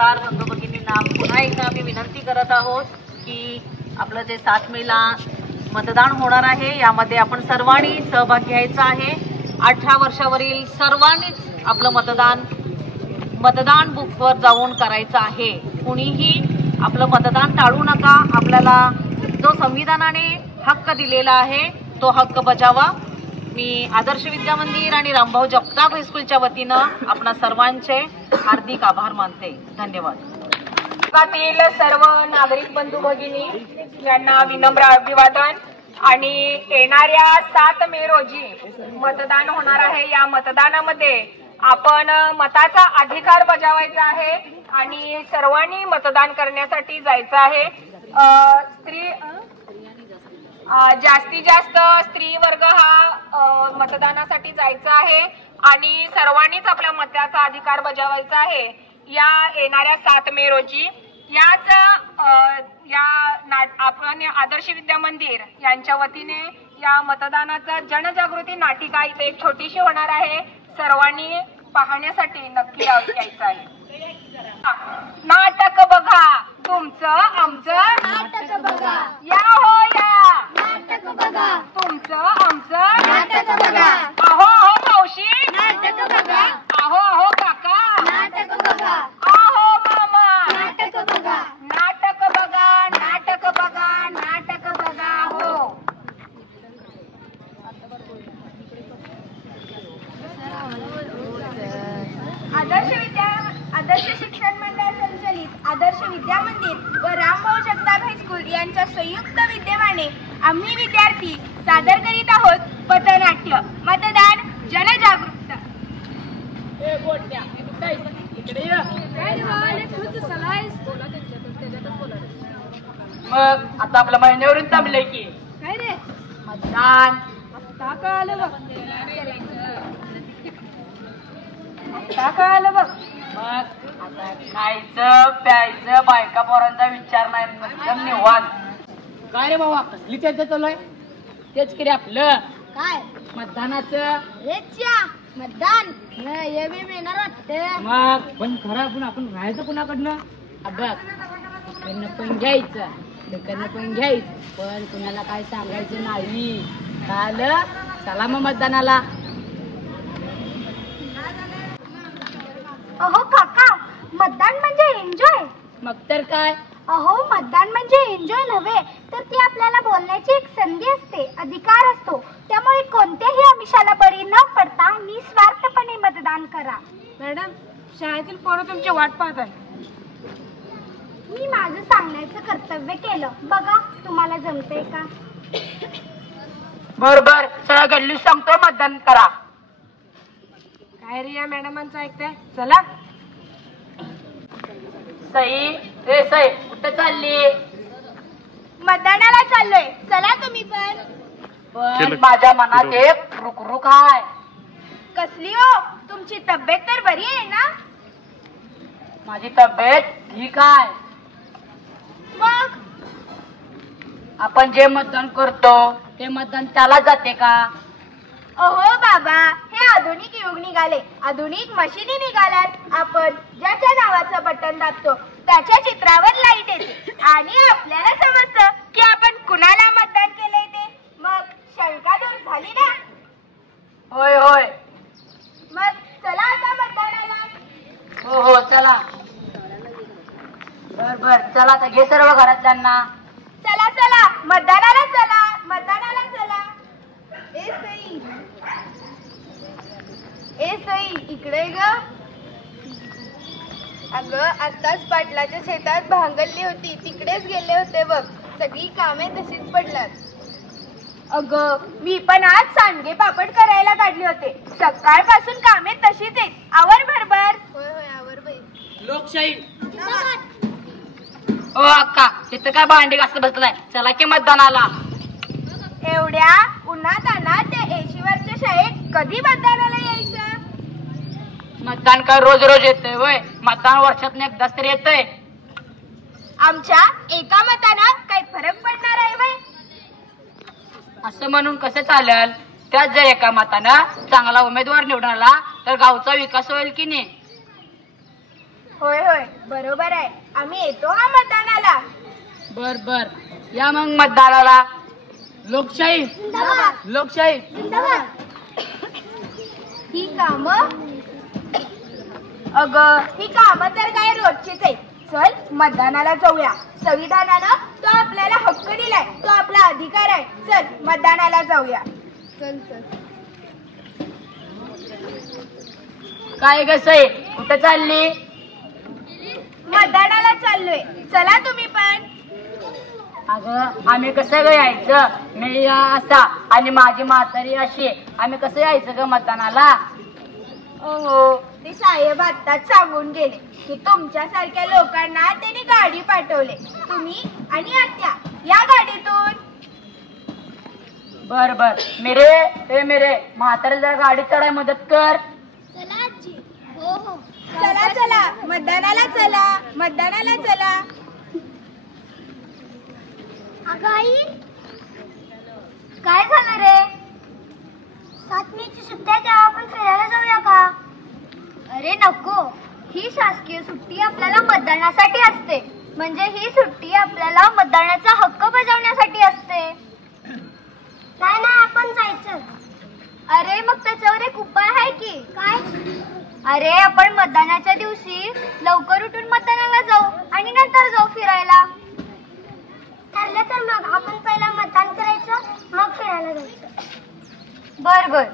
नमस्कार बंधू भगिनींना, पुन्हा एकदा आम्ही विनंती करत आहोत की आपलं जे 7 मेला मतदान होणार आहे यामध्ये आपण सर्वांनी सहभाग घ्यायचा आहे। 18 वर्षावरील सर्वांनीच आपलं मतदान बूथवर जाऊन करायचं आहे। कुणीही आपलं मतदान टाळू नका। आपल्याला जो संविधानाने हक्क दिलेला आहे तो हक्क बजावा। मी आदर्श विद्या मंदिर आणि रामभाऊ जगताप हायस्कूलच्या वतीनं आपणा सर्वांचे हार्दिक आभार मानते। धन्यवाद। जगातील सर्व नागरिक बंधू भगिनी यांना विनम्र अभिवादन। आणि येणाऱ्या 7 मे रोजी मतदान होणार आहे। या मतदानामध्ये आपण मताचा अधिकार बजावायचा आहे आणि सर्वांनी मतदान करण्यासाठी जायचं आहे। जास्तीत जास्त स्त्री वर्ग हा मतदानासाठी जायचा आहे आणि सर्वांनीच आपल्या मताचा अधिकार बजावायचा आहे। या येणाऱ्या 7 मे रोजी आपण आदर्श विद्या मंदिर यांच्या वतीने या मतदानाचा जनजागृती नाटिका इथे एक छोटीशी होणार आहे। सर्वांनी पाहण्यासाठी नक्की यायचं आहे। नाटक बघा तुमचं आमचं, नाटक बघा या हो या, नाटक बघा तुमचं आमचं, नाटक बघा अहो अहो मावशी, नाटक बघा अहो अहो काका, नाटक बघा अहो मामा, नाटक बघा नाटक बघा, नाटक बघा, नाटक बघा हो। आदर्श शिक्षण मंडळ संचलित आदर्श विद्या मंदिर व रामभाऊ जगताप हायस्कूल यांच्या संयुक्त विद्यमाने आम्ही विद्यार्थी सादर करीत आहोत पथनाट्य मतदान जनजागरूकता। मग आता आपल्या महिन्यावरून थांबलंय की काय रे मतदान आता आलं बघ, आता आलं बघ। मग आता खायचं प्यायचं बायका पोरांचा विचार नाही, एकदम निवांत। काय रे बाबा कसली चर्चा चालू आहे? तेच की रे आपलं काय मतदानाचं। रेच्या मतदान हे बी मिळणार वाटते। मग पण खरं आपण राहायचं कुणाकडनं? अभ्यास इकडनं पण घ्यायचं तिकडनं पण घ्यायचं, पण कुणाला काय सांगायचं नाही। कळलं? चला मग मतदानाला। अहो काका, मतदान म्हणजे एन्जॉय। मग तर काय? अहो मतदान म्हणजे एन्जॉय नव्हे तर ती आपल्याला बोलण्याची एक संधी असते, अधिकार असतो। त्यामुळे कोणत्याही आमिषाला बळी न पडता निस्वार्थपणे मतदान करा। मॅडम शाळेतील पोरं तुमची वाट पाहतात। मी माझं सांगण्याचं कर्तव्य केलं, बघा तुम्हाला जमतंय का? बरोबर, सगळं गल्ली सांगतो मतदान करा। काय रे या मॅडमांचं ऐकताय? चला। सई रे सई कुठे चालली? मतदानाला चाललोय, चला तुम्ही पण। पण माझ्या मनात एक रुक आहे। कसली हो? तुमची तब्येत तर बरी आहे ना? माझी तब्येत ठीक आहे। मग आपण जे मतदान करतो ते मतदान त्याला जाते का? अहो बाबा, हे आधुनिक युग निघाले, आधुनिक मशिनी निघाल्यात। आपण ज्याच्या नावाचं बटन दाबतो त्याच्या चित्रावर लाईट येते आणि आपल्याला समजतं की आपण कुणाला मतदान केलंय ते। मग शंका दूर झाली ना? होय होय। मग चला आता मतदानाला। हो हो चला। बर चला आता घे सर्व घरातल्यांना। चला चला मतदानाला चला, मतदानाला चला। ए सई इकडे ग। अगं आताच पाटलाच्या शेतात भांगरली होती, तिकडेच गेले होते बघ। सगळी कामे तशीच पडल्यात। अगं मी पण आज सांडगे पापड करायला काढले होते, सकाळपासून कामे तशीच आहेत। आवर भरभर। होय होय आवर बाई। लोकशाही ओ अक्का, इथं काय भांडी घासत बसलाय? चला की मतदानाला। एवढ्या उन्हात आणा त्या एशीवरच्या शाळेत कधी मतदानाला यायचं? मतदान काय रोज रोज येतंय वय? मतदान वर्षातून एकदाच तरी येतंय। आमच्या एका मतानं काही फरक पडणार आहे वय? असं म्हणून कसं चालेल? त्याच जर एका मतानं चांगला उमेदवार निवडून आला तर गावचा विकास होईल की नाही? होय होय बरोबर आहे. आम्ही येतो हा मतदानाला. बर बर, या मग मतदानाला. लोकशाही लोकशाही. ही कामं अगं ही कामं तर काय रोजचीच आहे. चल मतदानाला जाऊया. संविधानानं तो आपल्याला हक्क दिलाय, तो आपला अधिकार आहे. चल मतदानाला जाऊया. चल चल. काय कसं आहे, कुठं चालली? मतदानाला चाललोय. चला तुम्ही पण. अगं आम्ही कसं ग यायचं? मी असा आणि माझी म्हातारी अशी, आम्ही कसं यायचं ग मतदानाला? हो ते साहेब आत्ताच सांगून गेले की तुमच्यासारख्या लोकांना त्यांनी गाडी पाठवले. तुम्ही आणि आत्या या गाडीतून. बर बर मेरे म्हातारी जरा गाडी चढाय मदत कर. चला आजी. हो हो चला चला मतदानाला चला, मतदानाला चला. अगं आई काय झालं रे? 7 मेची सुट्टी आहे, तेव्हा आपण फिरायला जाऊया का? अरे नको, ही शासकीय सुट्टी आपल्याला मतदानासाठी असते. म्हणजे ही सुट्टी आपल्याला मतदानाचा हक्क बजावण्यासाठी असते. नाही नाही आपण जायचं. अरे मग त्याच्यावर एक उपाय आहे की. काय? अरे आपण मतदानाच्या दिवशी लवकर उठून मतदानाला जाऊ आणि नंतर जाऊ फिरायला. ठरलं तर मग आपण पहिला मतदान करायचं, मग फिरायला जायचं. बर बर.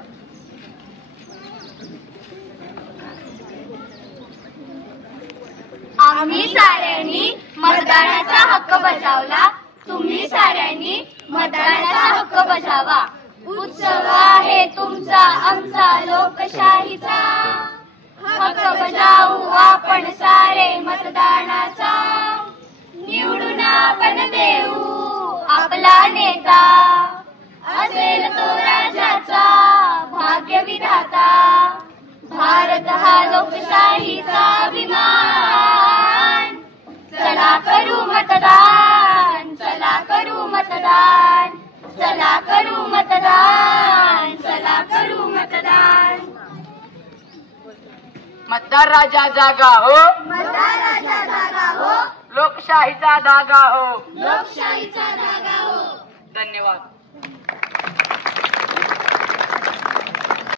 आम्ही साऱ्यांनी मतदानाचा हक्क बजावला, तुम्ही साऱ्यांनी मतदानाचा हक्क बजावा. उत्सव आहे तुमचा आमचा लोकशाहीचा, हक्क बजावू आपण सारे मतदानाचा. निवडून आपण देऊ आपला नेता, असेल तो राजाचा भाग्य विधाता. भारत हा लोकशाहीचा अभिमान. चला करू मतदान, चला करू मतदान, चला करू मतदान, चला करू मतदान. मतदार राजा जागा हो, मतदार राजा जागा हो, लोकशाहीचा धागा हो. लोकशाहीचा धागा हो. धन्यवाद.